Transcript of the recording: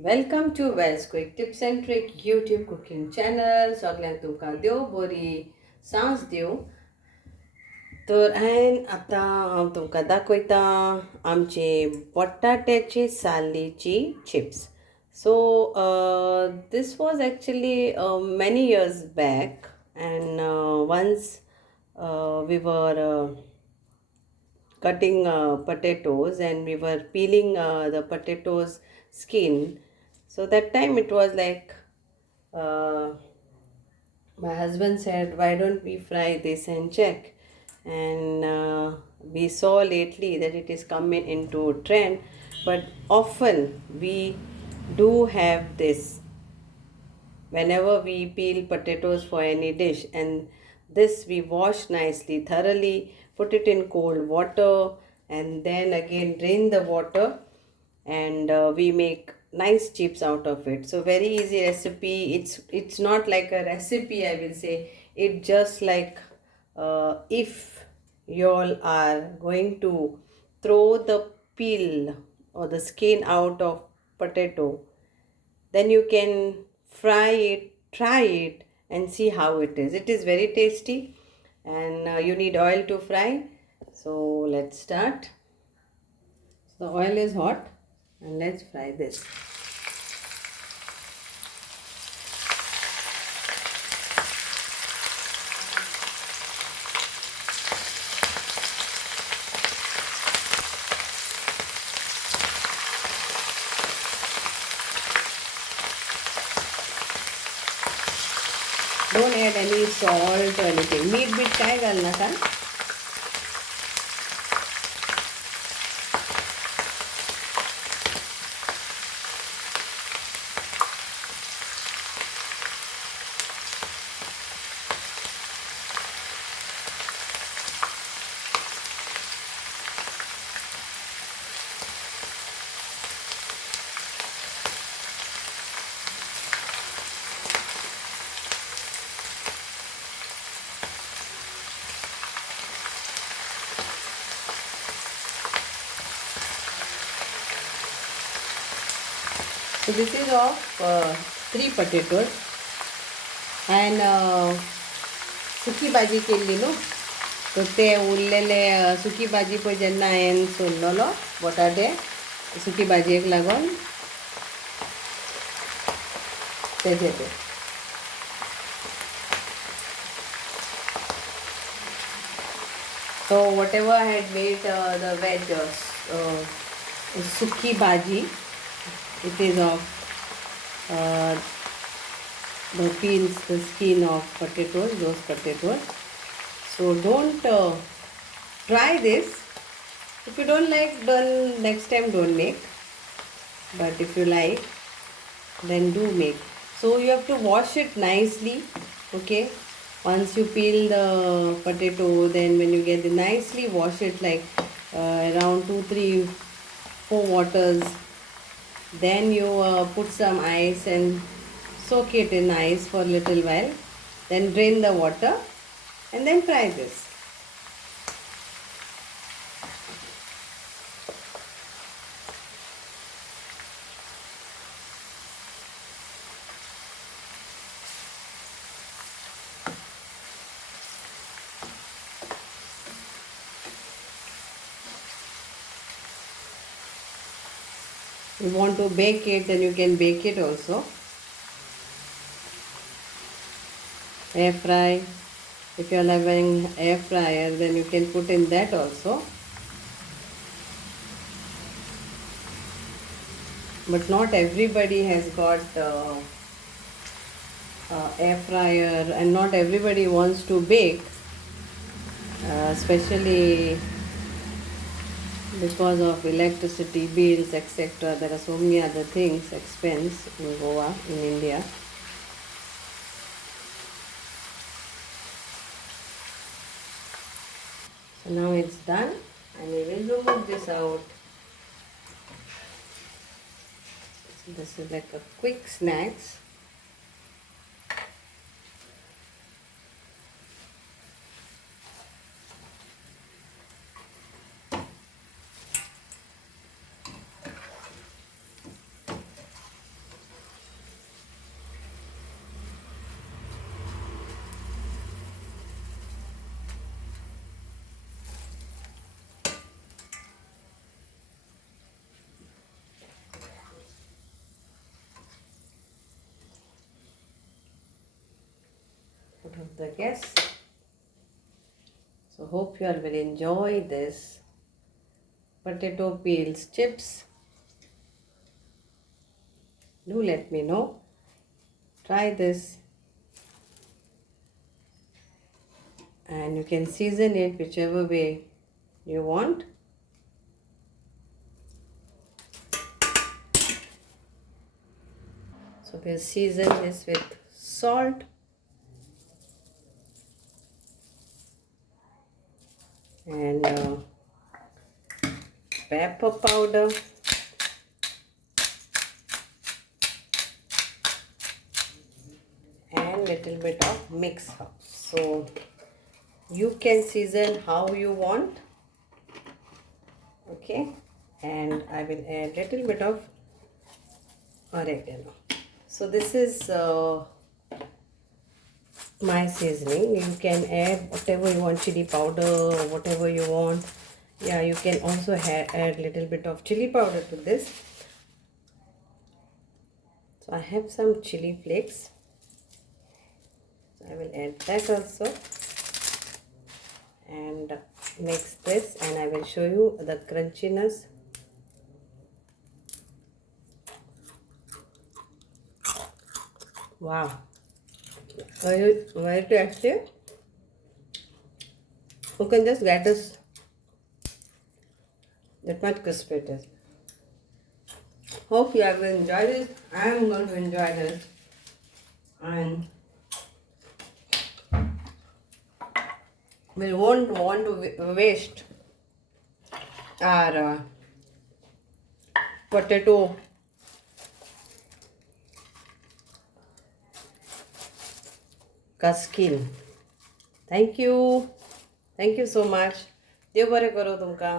Welcome to VAL'S Quick Tips and Trick YouTube cooking channel. सगळ्यांक तुमकां देव बरी सांज दिवं. तर हांवें आतां हांव तुमकां दाखयता आमचे बटाट्याची साल्लीची chips. So this was actually many years back, and once we were cutting potatoes and we were peeling the potatoes skin. So that time it was like uh, my husband said, why don't we fry this and check? And we saw lately that it is coming into trend, but often we do have this whenever we peel potatoes for any dish. And this we wash nicely, thoroughly, put it in cold water, and then again drain the water, and we make nice chips out of it. So very easy recipe. It's not like a recipe, I will say. It just like if you all are going to throw the peel or the skin out of potato, then you can fry it, try it, and see how it is. It is very tasty, and you need oil to fry. So let's start. So the oil is hot, and let's fry this. Don't add any salt or anything. Meat bit काय घालना का? So this is of 3 potatoes, and सुकी भाजी केल्ली न्हू. तर ते उरलेले सुकी भाजी पळय जेन्ना हांवें सोललेलो बटाटे सुकी भाजयेक लागून तेजे ते. So whatever I had made the veg suki bhaji, it is of the peels, the skin of potatoes, those potatoes. So don't try this. If you don't like, then next time don't make. But if you like, then do make. So you have to wash it nicely, okay? Once you peel the potato, then when you get it, nicely wash it like around 2, 3, 4 waters. Then you put some ice and soak it in ice for a little while. Then drain the water and then fry this. You want to bake it, then you can bake it also. Air fry. If you are having air fryer, then you can put in that also. But not everybody has got air fryer, and not everybody wants to bake, especially because of electricity bills, etc. There are so many other things, expense in Goa, in India. So now it's done, and we will remove this out. So this is like a quick snacks. the guests. So hope you all will enjoy this potato peels chips. Do let me know. Try this. And you can season it whichever way you want. So we'll season this with salt and pepper powder and little bit of mix up. So you can season how you want. Okay, and I will add little bit of oregano. So this is my seasoning. You can add whatever you want, chili powder or whatever you want. Yeah, you can also add little bit of chili powder to this. So I have some chili flakes. So I will add that also and mix this, and I will show you the crunchiness. Wow, very tasty. You can just get this, that much crispy it is. Hope you have enjoyed it. I am going to enjoy this, and we won't want to waste our potato skin. Thank you so much. देव बरें करो तुमकां.